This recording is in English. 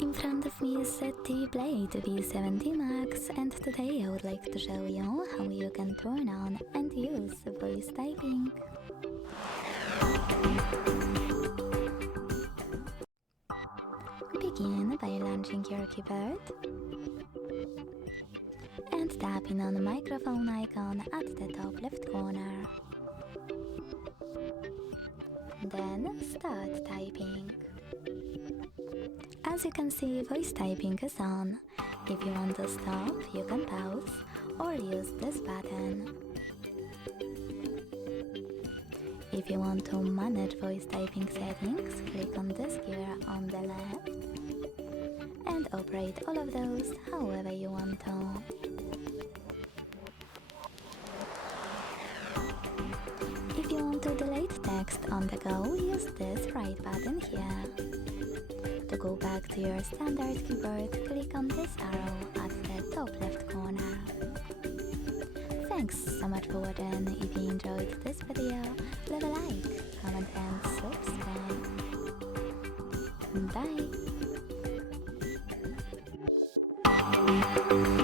In front of me is ZTE Blade V70 Max, and today I would like to show you how you can turn on and use voice typing. Begin by launching your keyboard and tapping on the microphone icon at the top left corner. Then start typing. As you can see, voice typing is on. If you want to stop, you can pause or use this button. If you want to manage voice typing settings, click on this gear on the left and operate all of those however you want to. If you want to delete text on the go, use this right button here. To go back to your standard keyboard, click on this arrow at the top left corner. Thanks so much for watching. If you enjoyed this video, leave a like, comment and subscribe. Bye!